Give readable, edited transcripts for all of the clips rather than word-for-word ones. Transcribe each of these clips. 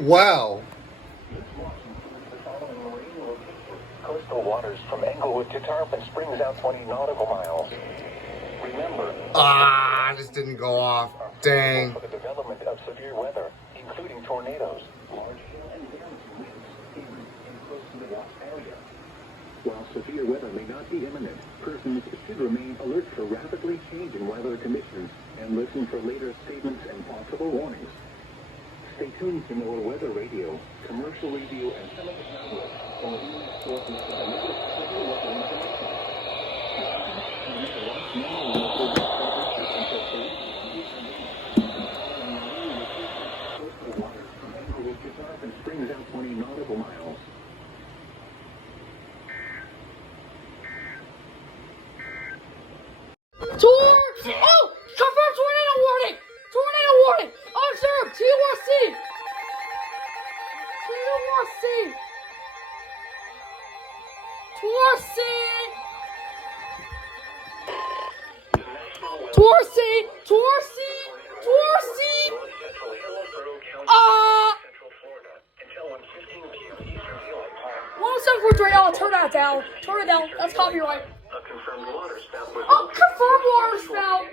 Wow. Coastal waters from Englewood to Tarpon Springs out 20 nautical miles. Remember, This didn't go off. Dang. for the development of severe weather, including tornadoes, large hail and damaging winds favored in close to the watch area. While severe weather may not be imminent, persons should remain alert for rapidly changing weather conditions and listen for later statements and possible warnings. Stay tuned to NOAA Weather Radio, commercial radio, and television outlets for internet sources for the latest severe weather information. Coastal waters from Englewood to Tarpon Springs out 20 nautical miles. Oh! Confirmed tornado warning! Tornado warning! Observe! TOR-C! TOR-C! TOR-C! TOR-C! TOR-C! TOR-C! I'll turn that down. Turn it down. That's copyright. A confirmed water spout was Confirmed water spout!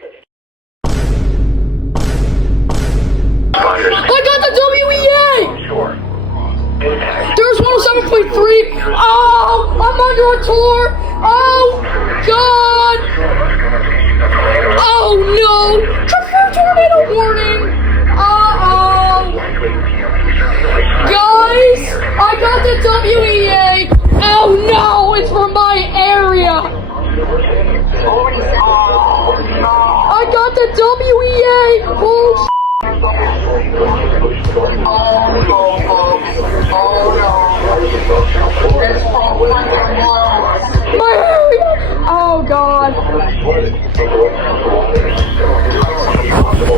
I got the WEA! shore. Impact. There's 107.3. Oh, I'm under a TOR. Oh, God. Oh, no. Confirmed tornado warning. Uh-oh. Guys, I got the WEA. Oh, no, it's for my area. I got the WEA. Oh, my area! Oh God!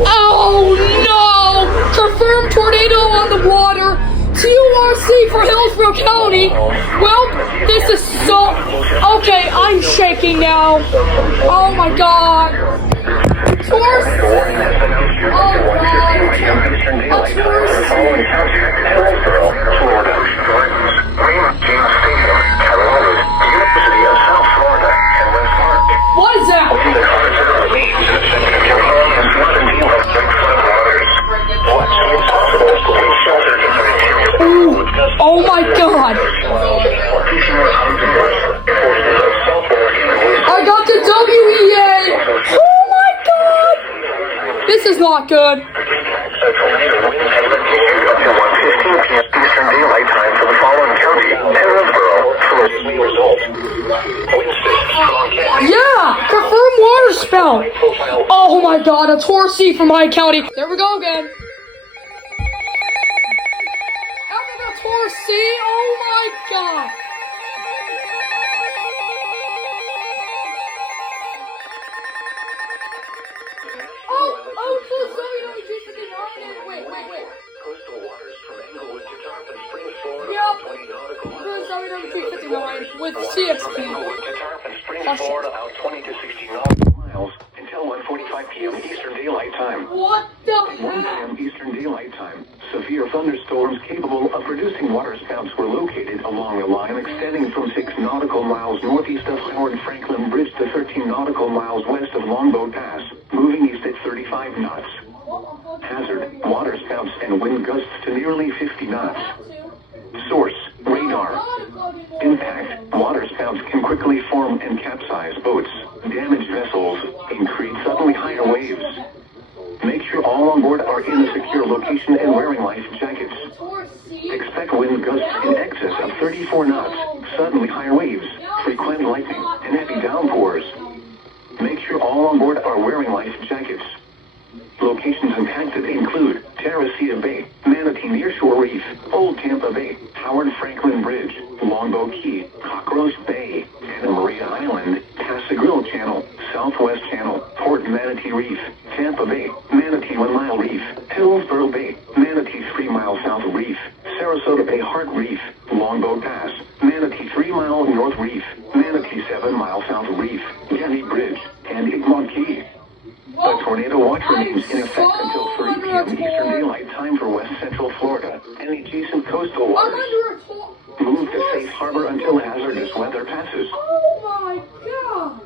Oh no! Confirmed tornado on the water. TOR-C for Hillsborough County. Well, this is so. Okay, I'm shaking now. Oh my God! TOR-C. Oh God! What is that? Ooh, oh my God! I got the WEA! Oh my God! This is not good. Eastern Daylight Time for the following county, Hillsborough, Yeah! Confirmed water spout! Oh my God, a TOR-C for my county. There we go again. After the TOR-C, oh my God. Wait. Coastal waters from Englewood to Tarpon Springs, Florida, Yep. 20 nautical miles. with CXP. Englewood to Tarpon Springs, Florida, out 20 to 60 nautical miles until 1:45 p.m. Eastern Daylight Time. What the 1 heck? p.m. Eastern Daylight Time. Severe thunderstorms capable of producing waterspouts were located along a line extending from 6 nautical miles northeast of Howard Franklin Bridge to 13 nautical miles west of Longboat Pass, moving east at 35 knots. Hazard, waterspouts and wind gusts to nearly 50 knots. Source, radar. Impact, waterspouts can quickly form and capsize boats, damage vessels, and create suddenly higher waves. Make sure all on board are in a secure location and wearing life jackets. Expect wind gusts in excess of 34 knots, suddenly higher waves, frequent lightning, and heavy downpours. Make sure all on board are wearing life jackets. Locations impacted include TOR-C Bay, Manatee Nearshore Reef, Old Tampa Bay, Howard Franklin Bridge, Longboat Key, Cockroach Bay, Anna Maria Island, Passagrille Channel, Southwest Channel, Port Manatee Reef, Tampa Bay, Manatee 1 Mile Reef, Hillsborough Bay, Manatee 3 Mile South Reef, Sarasota Bay Heart Reef, Longboat Pass, Manatee 3 Mile North Reef, Manatee 7 Mile South Reef, Getty Bridge, and Egmont Key. A tornado watch remains in effect until 3 p.m. under a Eastern tornado. Daylight Time for West Central Florida and the adjacent coastal I'm waters. under a tornado. Move to safe harbor until hazardous weather passes. Oh my god.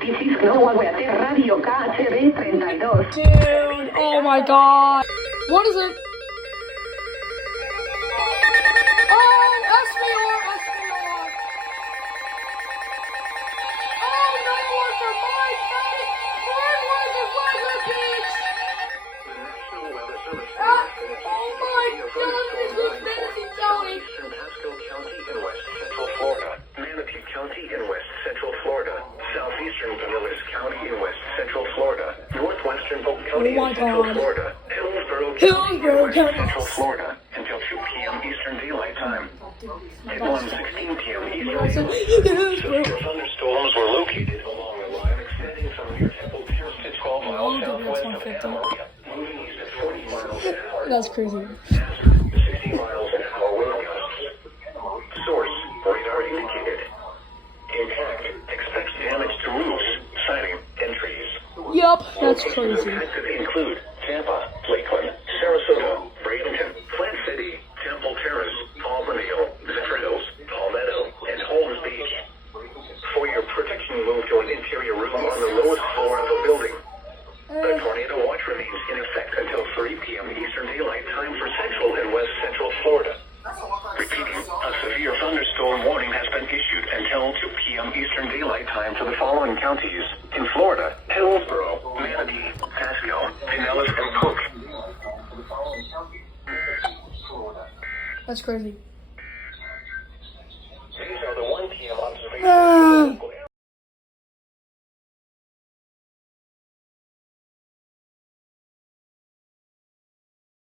This is Global Weather Radio KHB 32. Dude, oh my god. What is it? Oh, SVR. Oh, no one for Mike, buddy. One for Flagler Beach. Oh my god, this is Manatee County. Eastern Pasco County in West Central Florida. Manatee County in West Central Florida. Southeastern Pinellas County in West Central Florida. Northwestern Polk County Oh my in Central God. Florida. Hillsborough County in West County. Central Florida until 2 p.m. Eastern Daylight Time. At 1:16 p.m. Eastern Severe thunderstorms were located along the line extending from near Temple Terrace to 12 miles southwest of Annapolis, moving east at 40 miles an hour. That's crazy. 60 miles an hour wind gusts. Source, radar indicated. Impact, expect damage to roofs, siding, and trees. Yup, that's crazy. Impacted include Tampa, Lakeland, Sarasota, Bradenton, Plant City, Temple Terrace, Auburn Hill, Zephyr Hills, Palmetto, and Holmes Beach. For your protection, move to an interior room on the lowest floor of the building. The tornado watch remains in effect until 3 p.m. Eastern Daylight Time for Central and West Central Florida. Repeating, a severe thunderstorm warning has been issued until 2 p.m. Eastern Daylight Time for the following counties. In Florida, Hillsborough, Manatee, Pasco, Pinellas, and Polk. That's crazy.